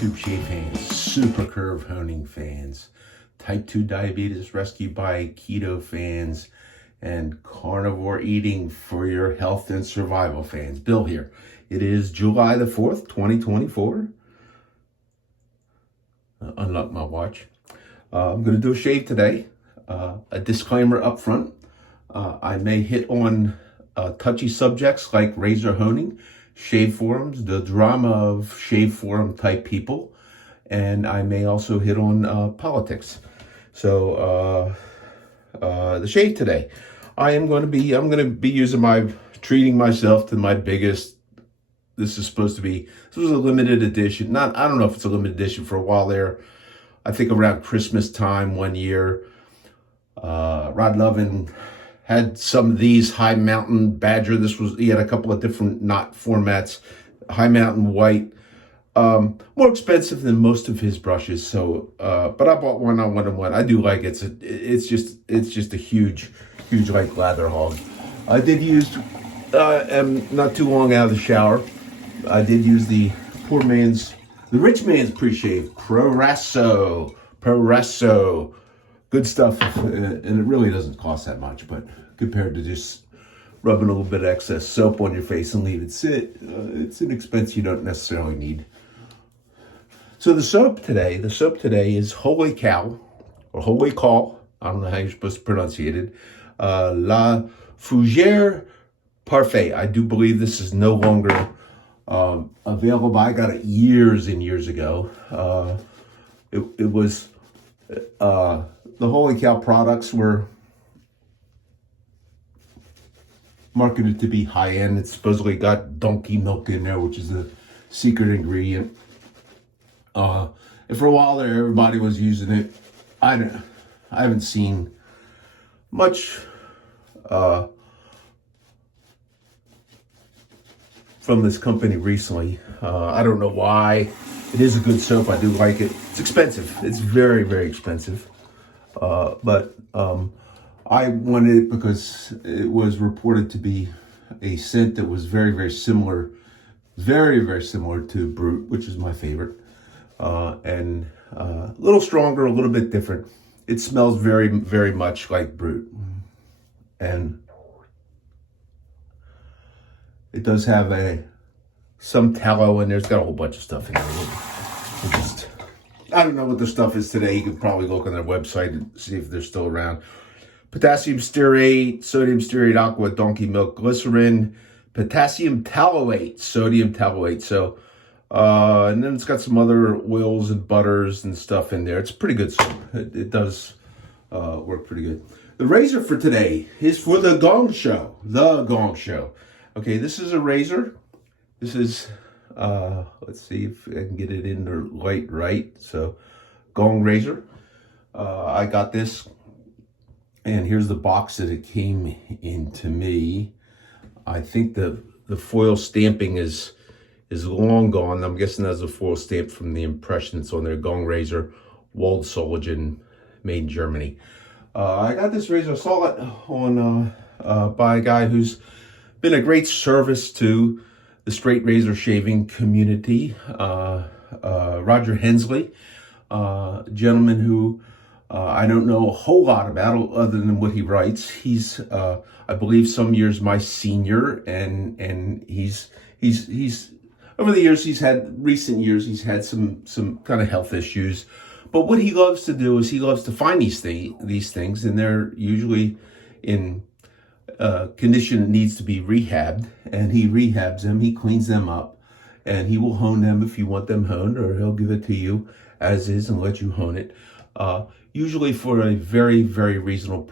tube shave fans, super curve honing fans, type 2 diabetes rescue by keto fans, and carnivore eating for your health and survival fans. Bill here. It is July the 4th, 2024. Unlock my watch. I'm going to do a shave today. A disclaimer up front. I may hit on touchy subjects like razor honing, shave forums, the drama of shave forum type people, and I may also hit on politics. So the shave today, I'm going to be treating myself to my biggest. This was a limited edition. I don't know if it's a limited edition. For a while there, I think around Christmas time one year, Rod Lovin had some of these High Mountain Badger. He had a couple of different knot formats. High Mountain White, more expensive than most of his brushes. So, but I bought one on 1-on-1. I do like it. It's just a huge like lather hog. I did use, not too long out of the shower, I did use the rich man's pre-shave, Proresso. Good stuff, and it really doesn't cost that much, but compared to just rubbing a little bit of excess soap on your face and leave it sit, it's an expense you don't necessarily need. So the soap today is Holy Cow, or Holy Call, I don't know how you're supposed to pronunciate it, La Fougère Parfait. I do believe this is no longer available. I got it years and years ago. It was the Holy Cow products were marketed to be high-end. It's supposedly got donkey milk in there, which is the secret ingredient. And for a while there, everybody was using it. I haven't seen much from this company recently. I don't know why. It is a good soap. I do like it. It's expensive. It's very, very expensive. But I wanted it because it was reported to be a scent that was very, very similar to Brute, which is my favorite. And a little stronger, a little bit different. It smells very, very much like Brute. And it does have some tallow in there. It's got a whole bunch of stuff in there. I don't know what the stuff is today. You could probably look on their website and see if they're still around. Potassium stearate, sodium stearate, aqua, donkey milk, glycerin, potassium tallowate, sodium tallowate. So, and then it's got some other oils and butters and stuff in there. It's pretty good soap. It does work pretty good. The razor for today is for the Gong Show. The Gong Show. Okay, this is a razor. This is, let's see if I can get it in the light right. So, Gong razor. I got this, and here's the box that it came into me. I think the foil stamping is long gone. I'm guessing that's a foil stamp from the impression that's on their Gong razor, Wold Soligen, made in Germany. I got this razor. I saw it on by a guy who's been a great service to the straight razor shaving community, Roger Hensley, a gentleman who I don't know a whole lot about other than what he writes. He's, I believe, some years my senior, and he's over the years recent years he's had some kind of health issues. But what he loves to do is he loves to find these things, and they're usually in condition that needs to be rehabbed, and he rehabs them, he cleans them up, and he will hone them if you want them honed, or he'll give it to you as is and let you hone it, usually for a very, very reasonable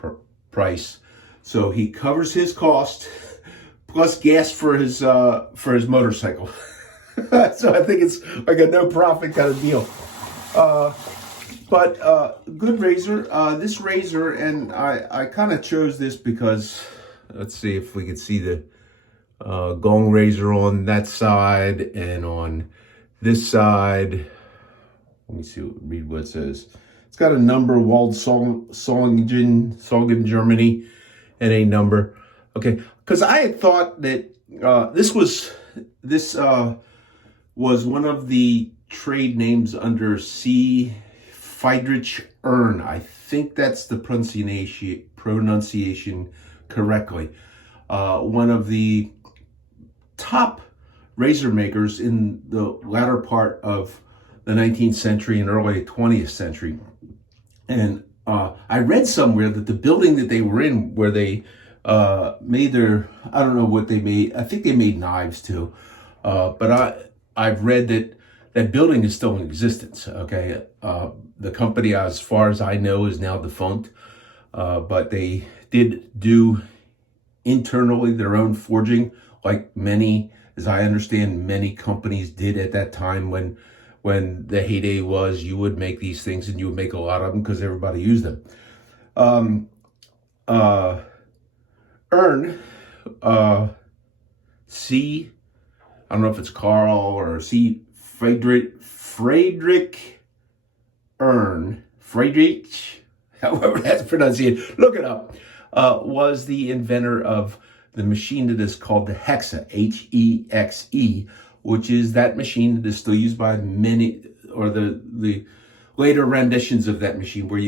price. So he covers his cost plus gas for his motorcycle. So I think it's like a no profit kind of deal. But good razor. This razor, and I kind of chose this because, let's see if we can see the Gong razor on that side and on this side. Let me see, read what it says. It's got a number, Wald Solingen, Germany, and a number. Okay, because I had thought that this was one of the trade names under C. Friedrich Ern. I think that's the pronunciation correctly. One of the top razor makers in the latter part of the 19th century and early 20th century. And I read somewhere that the building that they were in, where they made their, I don't know what they made, I think they made knives too, but I've read that that building is still in existence, okay? The company, as far as I know, is now defunct, but they did do internally their own forging, like many, as I understand, many companies did at that time when the heyday was. You would make these things and you would make a lot of them because everybody used them. Ern, C, I don't know if it's Carl or C. Friedrich Ern, however that's pronounced, look it up, was the inventor of the machine that is called the Hexe, Hexe, which is that machine that is still used by many, or the later renditions of that machine, where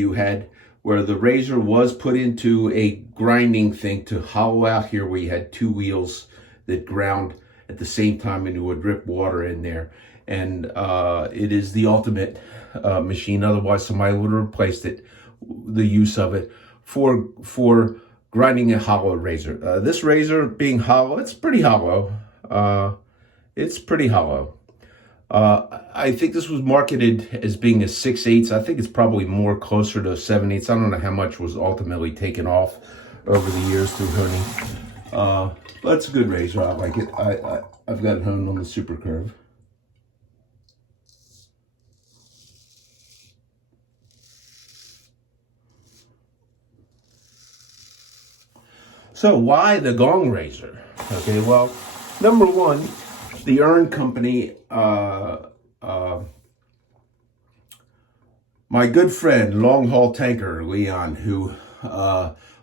the razor was put into a grinding thing to hollow out here, where you had two wheels that ground at the same time and you would drip water in there. And it is the ultimate machine. Otherwise, somebody would have replaced it, the use of it, for grinding a hollow razor. This razor being hollow, it's pretty hollow. I think this was marketed as being a 6/8. I think it's probably more closer to a 7/8. I don't know how much was ultimately taken off over the years through honing. But it's a good razor. I like it. I've got it honed on the Super Curve. So why the Gong razor? Okay, well, number one, the Ern Company, my good friend, long haul tanker Leon, who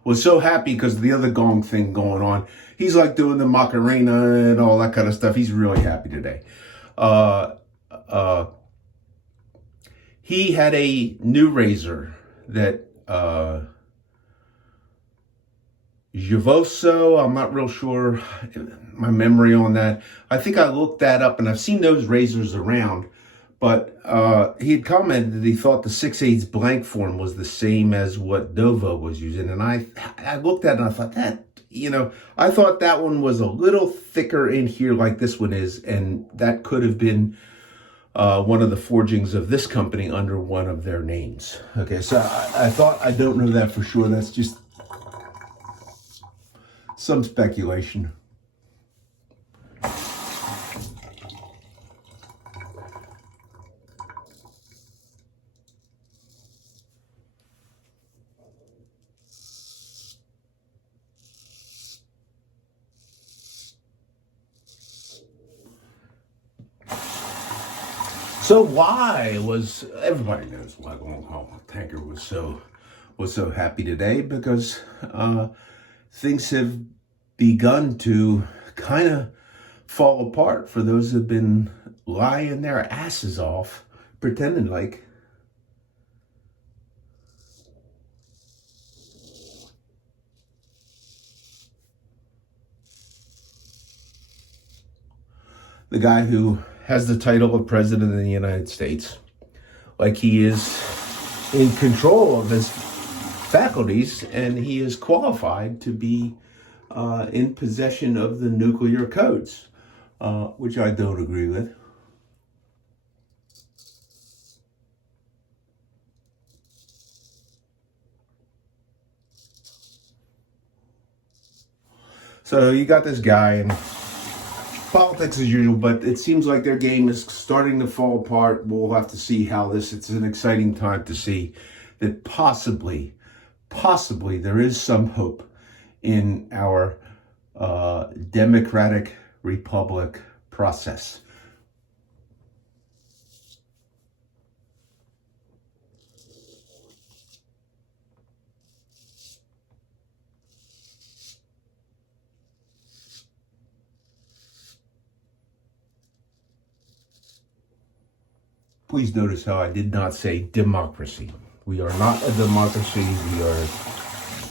was so happy because of the other Gong thing going on. He's like doing the Macarena and all that kind of stuff. He's really happy today. He had a new razor that Javoso, I'm not real sure my memory on that. I think I looked that up, and I've seen those razors around, but he had commented that he thought the 6/8 blank form was the same as what Dovo was using. And I looked at it and I thought I thought that one was a little thicker in here like this one is, and that could have been one of the forgings of this company under one of their names. Okay, so I thought, I don't know that for sure. That's just some speculation. So why was, everybody knows why Long Haul Tanker was so happy today, because things have begun to kind of fall apart for those who've been lying their asses off, pretending like the guy who has the title of President of the United States, like he is in control of his faculties and he is qualified to be in possession of the nuclear codes, which I don't agree with. So you got this guy, and politics as usual, but it seems like their game is starting to fall apart. We'll have to see how it's an exciting time to see that possibly there is some hope in our democratic republic process. Please notice how I did not say democracy. We are not a democracy. We are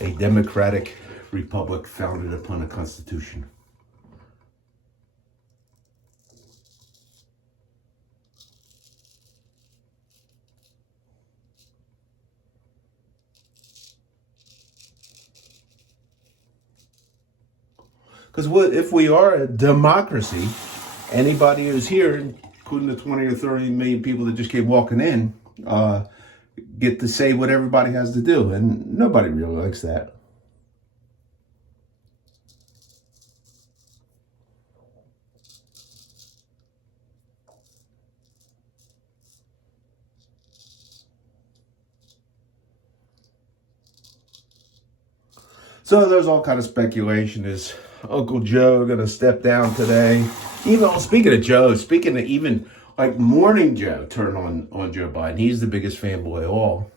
a democratic republic founded upon a constitution. Because what if we are a democracy? Anybody who's here, including the 20 or 30 million people that just came walking in, get to say what everybody has to do, and nobody really likes that. So there's all kind of speculation. Is Uncle Joe going to step down today? Even speaking of Joe, speaking of even like Morning Joe turned on Joe Biden. He's the biggest fanboy of all.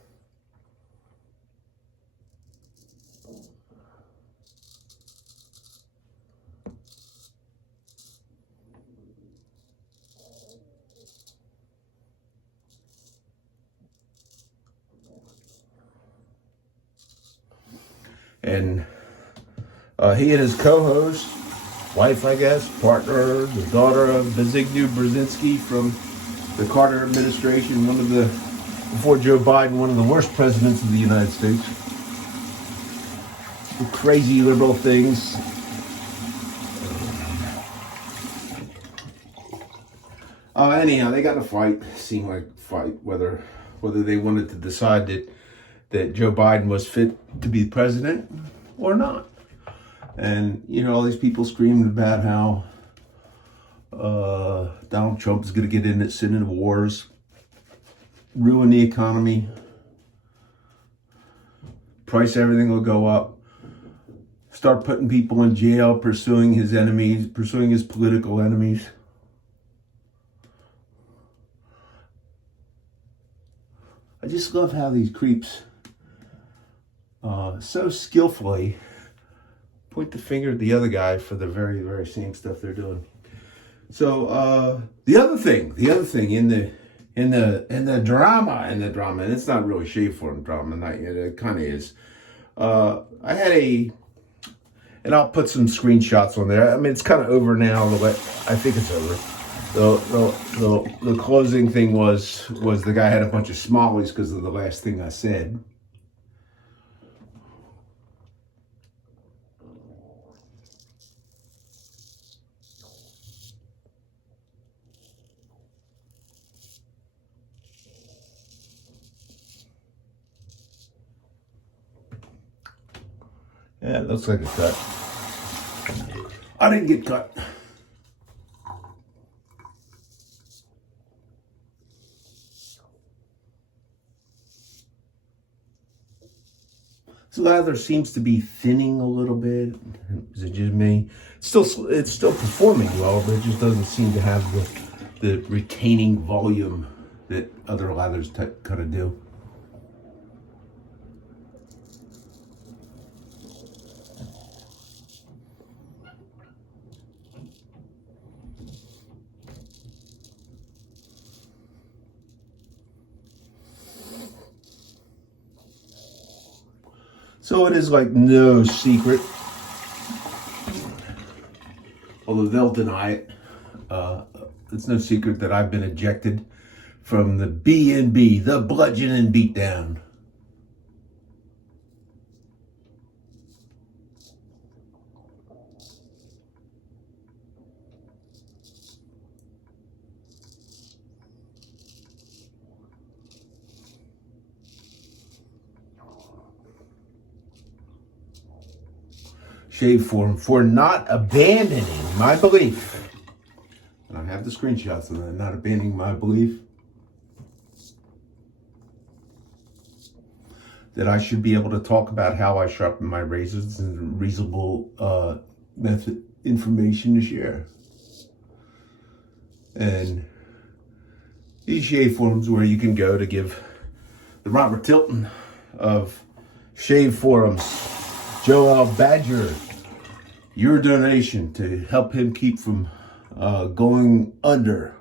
And he and his co-host, wife, I guess, partner, the daughter of Zbigniew Brzezinski from the Carter administration, before Joe Biden, one of the worst presidents of the United States. The crazy liberal things. Anyhow, they got to fight. Seemed like fight whether they wanted to decide that Joe Biden was fit to be president or not. And, all these people screaming about how Donald Trump is going to get in it, sit in wars, ruin the economy, price everything will go up, start putting people in jail, pursuing his enemies, pursuing his political enemies. I just love how these creeps so skillfully point the finger at the other guy for the very, very same stuff they're doing. So the other thing in the drama, and it's not really shade form drama, not yet. It kind of is. I had and I'll put some screenshots on there. I mean, it's kind of over now. I think it's over. The closing thing was the guy had a bunch of smileys because of the last thing I said. Yeah, it looks like a cut. I didn't get cut. So lather seems to be thinning a little bit. Is it just me? It's still performing well, but it just doesn't seem to have the retaining volume that other lathers kind of do. So it is like no secret, although they'll deny it. It's no secret that I've been ejected from the B&B, the Bludgeon and Beatdown. Shave Forum for not abandoning my belief, and I have the screenshots of that, not abandoning my belief that I should be able to talk about how I sharpen my razors and reasonable method information to share. And these shave forums where you can go to give the Robert Tilton of shave forums, Joel Badger, your donation to help him keep from going under.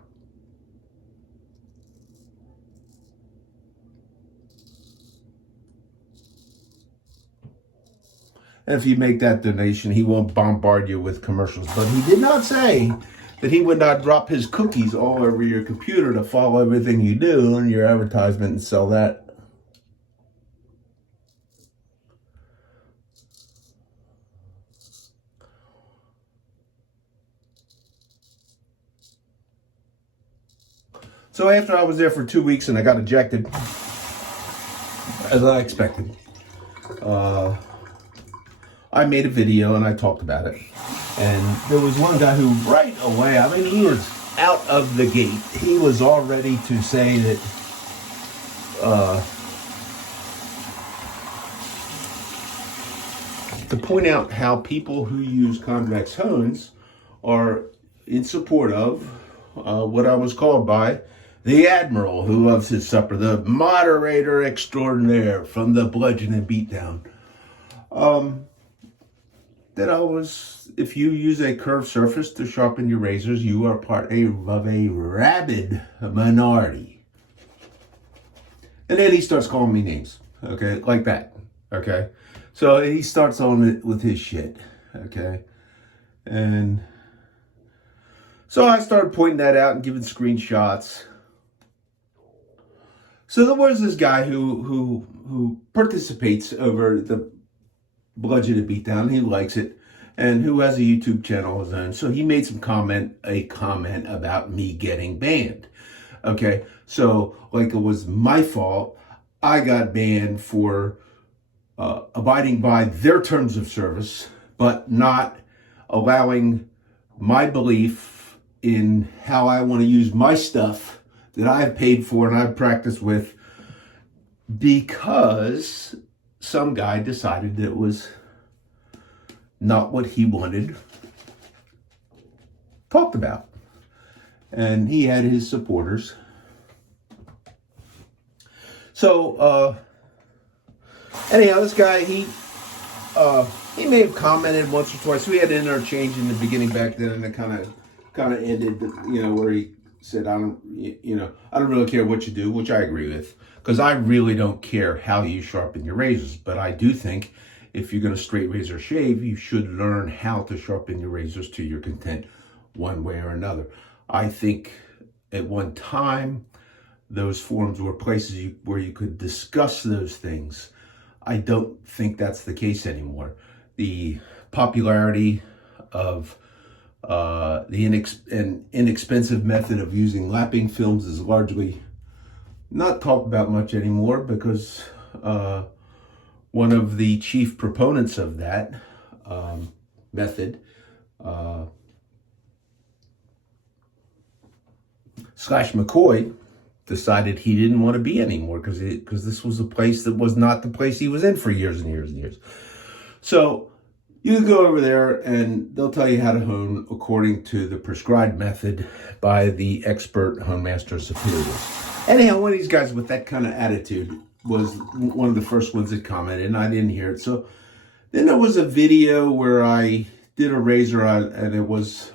And if you make that donation, he won't bombard you with commercials. But he did not say that he would not drop his cookies all over your computer to follow everything you do in your advertisement and sell that. So after I was there for 2 weeks and I got ejected, as I expected, I made a video and I talked about it. And there was one guy who right away, I mean, he was out of the gate. He was all ready to say that to point out how people who use convex hones are in support of what I was called by the Admiral who loves his supper, the moderator extraordinaire from the Bludgeon and Beatdown. That I was, if you use a curved surface to sharpen your razors, you are part of a rabid minority. And then he starts calling me names, okay, like that, okay? So he starts on it with his shit, okay? And so I started pointing that out and giving screenshots. So there was this guy who participates over the Bludgeon and Beatdown. He likes it, and who has a YouTube channel of his own. So he made a comment about me getting banned. Okay, so like it was my fault. I got banned for abiding by their terms of service, but not allowing my belief in how I want to use my stuff that I've paid for and I've practiced with, because some guy decided that it was not what he wanted talked about. And he had his supporters. So, anyhow, this guy, he may have commented once or twice. We had an interchange in the beginning back then, and it kind of ended, where he said, I don't really care what you do, which I agree with, because I really don't care how you sharpen your razors. But I do think if you're going to straight razor shave, you should learn how to sharpen your razors to your content one way or another. I think at one time, those forums were places where you could discuss those things. I don't think that's the case anymore. The popularity of the inexpensive method of using lapping films is largely not talked about much anymore, because one of the chief proponents of that method, Slash McCoy, decided he didn't want to be anymore because this was a place that was not the place he was in for years and years and years. So you go over there and they'll tell you how to hone according to the prescribed method by the expert hone master superiors. Anyhow, one of these guys with that kind of attitude was one of the first ones that commented, and I didn't hear it. So then there was a video where I did a razor and it was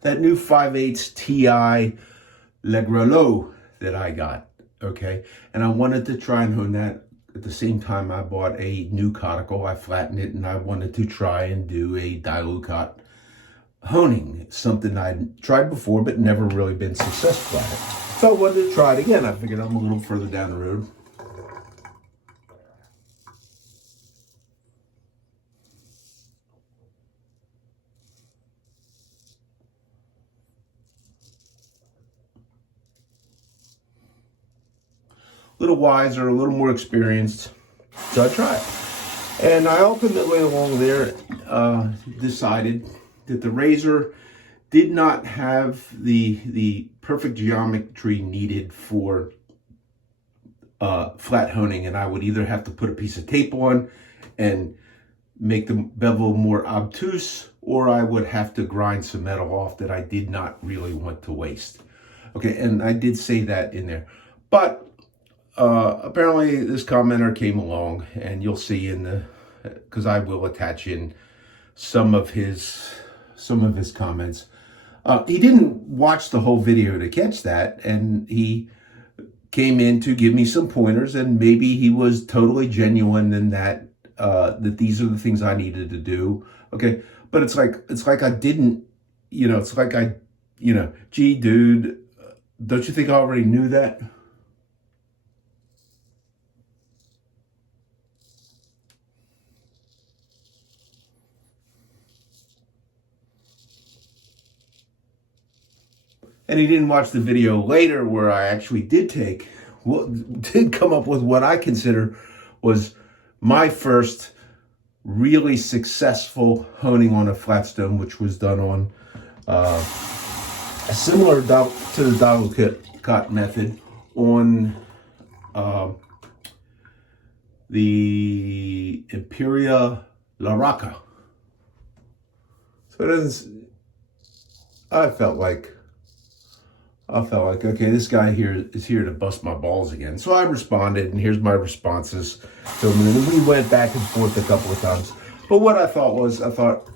that new 5/8 Ti Le Grelot that I got, okay? And I wanted to try and hone that. At the same time, I bought a new cuticle. I flattened it, and I wanted to try and do a dilute honing. It's something I'd tried before, but never really been successful at it. So I wanted to try it again. I figured I'm a little further down the road. A little wiser, a little more experienced. So I tried. And I ultimately along there decided that the razor did not have the perfect geometry needed for flat honing, and I would either have to put a piece of tape on and make the bevel more obtuse, or I would have to grind some metal off that I did not really want to waste. Okay, and I did say that in there. But apparently this commenter came along, and you'll see in the, because I will attach in some of his comments. He didn't watch the whole video to catch that, and he came in to give me some pointers, and maybe he was totally genuine in that that these are the things I needed to do. Okay, but it's like I didn't, it's like I, gee, dude, don't you think I already knew that? And he didn't watch the video later where I actually did come up with what I consider was my first really successful honing on a flat stone, which was done on similar to the dowel cut method on the Imperia La Rocca. So it is, I felt like, okay, this guy here is here to bust my balls again. So I responded, and here's my responses to him. And we went back and forth a couple of times. But what I thought was, I thought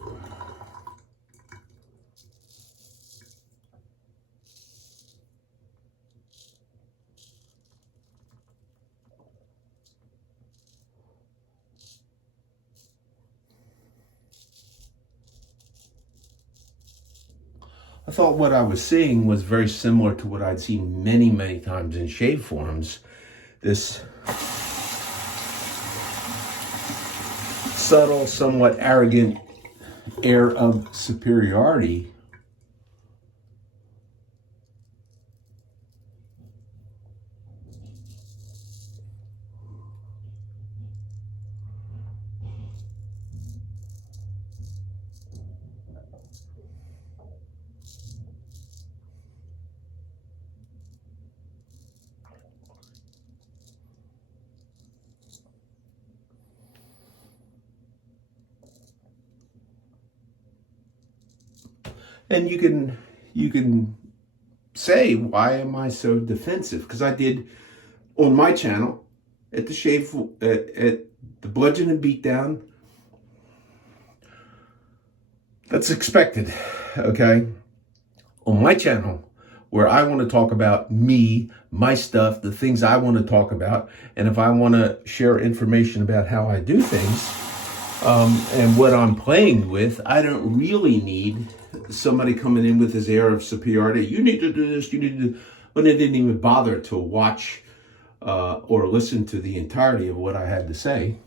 what I was seeing was very similar to what I'd seen many, many times in shave forums. This subtle, somewhat arrogant air of superiority. And you can say, why am I so defensive? Because I did on my channel at the shave at the bludgeon and beatdown. That's expected, okay? On my channel, where I want to talk about me, my stuff, the things I want to talk about, and if I want to share information about how I do things and what I'm playing with, I don't really need somebody coming in with his air of superiority. You need to do this, you need to do, when they didn't even bother to watch or listen to the entirety of what I had to say.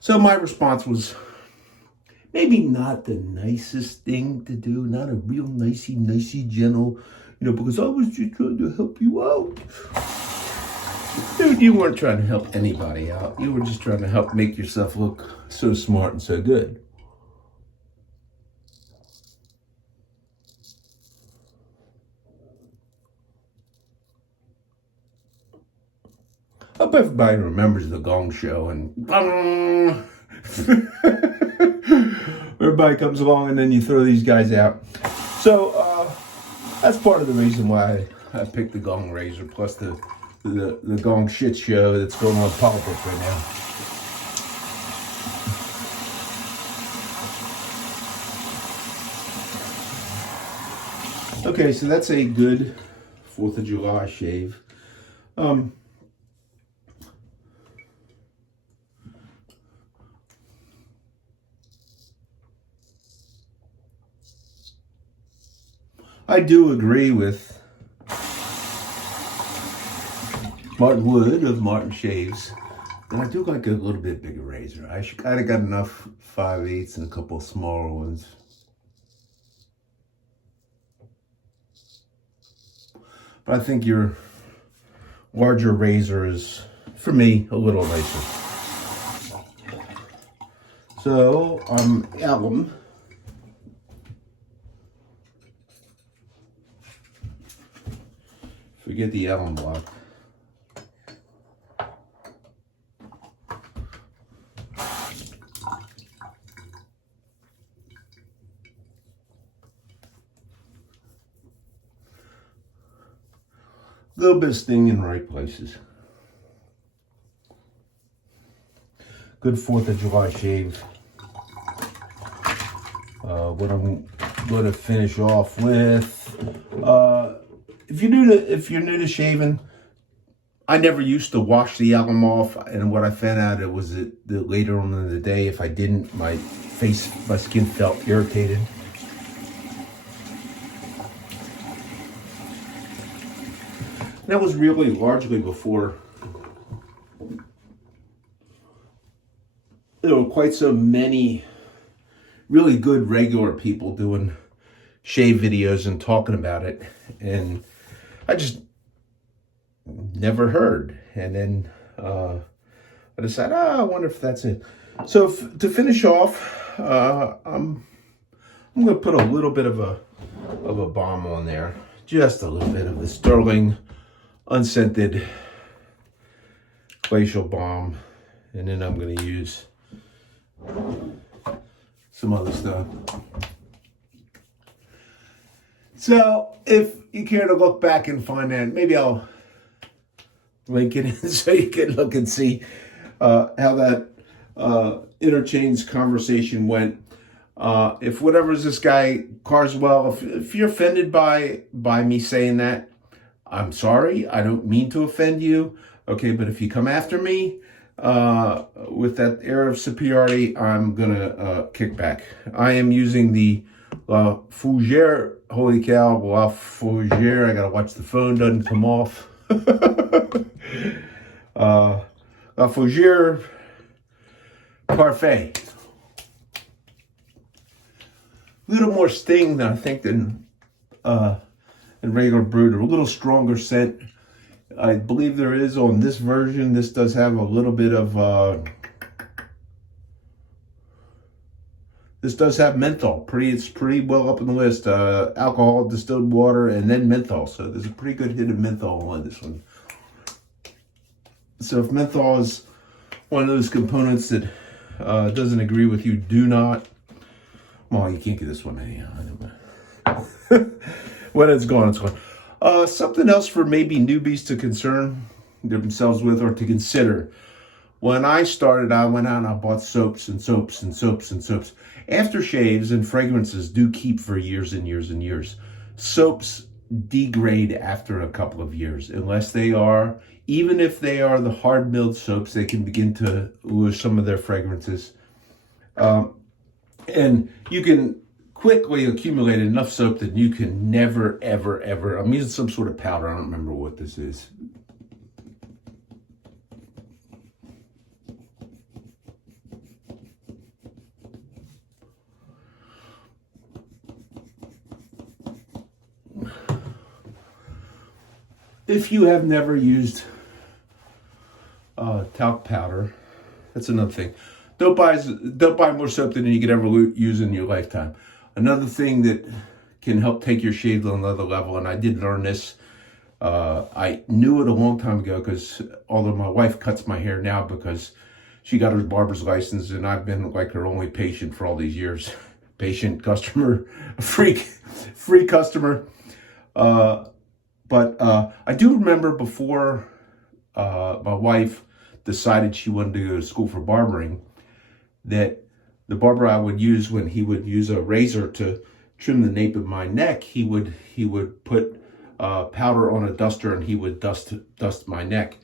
So my response was maybe not the nicest thing to do, not a real nicey, gentle, because I was just trying to help you out. Dude, you weren't trying to help anybody out. You were just trying to help make yourself look so smart and so good. I hope everybody remembers the Gong show and everybody comes along and then you throw these guys out. So that's part of the reason why I picked the Gong razor, plus the Gong shit show that's going on in politics right now. Okay, so that's a good 4th of July shave. I do agree with Martin Wood of Martin Shaves, and I do like a little bit bigger razor. I kind of got enough 5/8 and a couple of smaller ones. But I think your larger razor is, for me, a little nicer. So, alum. Forget the alum block. little bit of sting in the right places. Good 4th of July shave. What I'm going to finish off with, if you're new to shaving, I never used to wash the alum off, and what I found out it was that later on in the day, if I didn't, my skin felt irritated. That was really largely before there were quite so many really good regular people doing shave videos and talking about it, and I just never heard. And then I decided, I wonder if that's it. So to finish off, I'm going to put a little bit of a balm on there, just a little bit of the Sterling unscented glacial balm, and then I'm going to use some other stuff. So if you care to look back and find that, maybe I'll link it in so you can look and see how that interchange conversation went. If whatever's this guy Carswell, if you're offended by me saying that, I'm sorry. I don't mean to offend you. Okay, but if you come after me with that air of superiority, I'm gonna kick back. I am using the La Fougère. Holy cow, La Fougère. I gotta watch the phone doesn't come off. La Fougère Parfait. A little more sting than I think than regular Brut. A little stronger scent. I believe there is on this version. This does have a little bit of this does have menthol. It's pretty well up on the list. Alcohol, distilled water, and then menthol. So there's a pretty good hit of menthol on this one. So if menthol is one of those components that doesn't agree with you, do not. Well, you can't get this one anyhow. When it's gone, it's gone. Something else for maybe newbies to concern themselves with or to consider. When I started, I went out and I bought soaps and soaps and soaps and soaps. Aftershaves and fragrances do keep for years and years and years. Soaps degrade after a couple of years, unless they are, even if they are the hard milled soaps, they can begin to lose some of their fragrances. And you can quickly accumulate enough soap that you can never, ever, ever, I'm using some sort of powder, I don't remember what this is. If you have never used talc powder, that's another thing. Don't buy more soap than you could ever use in your lifetime. Another thing that can help take your shave to another level, and I did learn this. I knew it a long time ago, because although my wife cuts my hair now because she got her barber's license, and I've been like her only patient for all these years. Patient, customer, freak customer. But I do remember before my wife decided she wanted to go to school for barbering, that the barber I would use, when he would use a razor to trim the nape of my neck, he would put powder on a duster and he would dust my neck.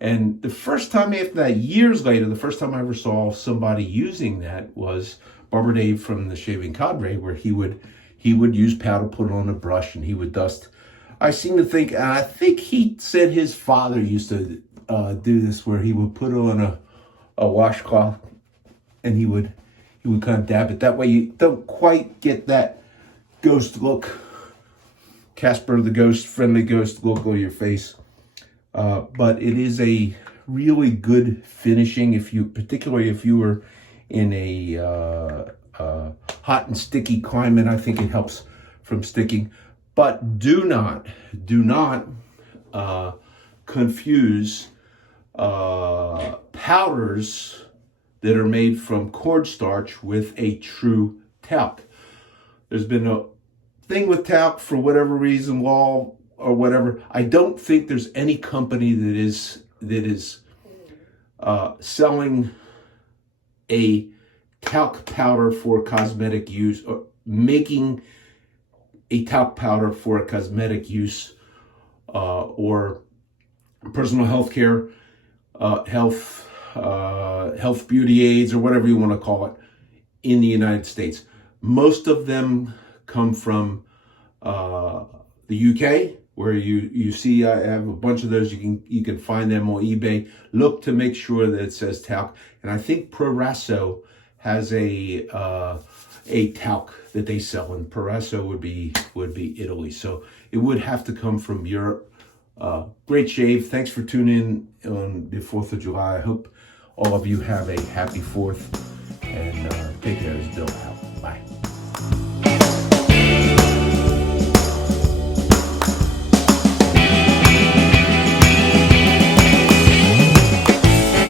And the first time after that, years later, the first time I ever saw somebody using that was Barber Dave from the Shaving Cadre, where he would use powder, put it on a brush, and he would dust. I seem to think, I think he said his father used to do this, where he would put it on a washcloth and he would kind of dab it. That way you don't quite get that ghost look, Casper the Ghost, friendly ghost look on your face. But it is a really good finishing, particularly if you were in a hot and sticky climate. I think it helps from sticking. But do not confuse powders that are made from cornstarch with a true talc. There's been a thing with talc, for whatever reason, law, or whatever. I don't think there's any company that is selling a talc powder for cosmetic use, or making a talc powder for a cosmetic use, or personal health care, health beauty aids, or whatever you want to call it, in the United States. Most of them come from the UK, where you see I have a bunch of those. You can find them on eBay. Look to make sure that it says talc. And I think Proraso has a talc that they sell, and Proraso would be Italy. So it would have to come from Europe. Great shave. Thanks for tuning in on the 4th of July. I hope all of you have a happy 4th, and take care. It's Bill out.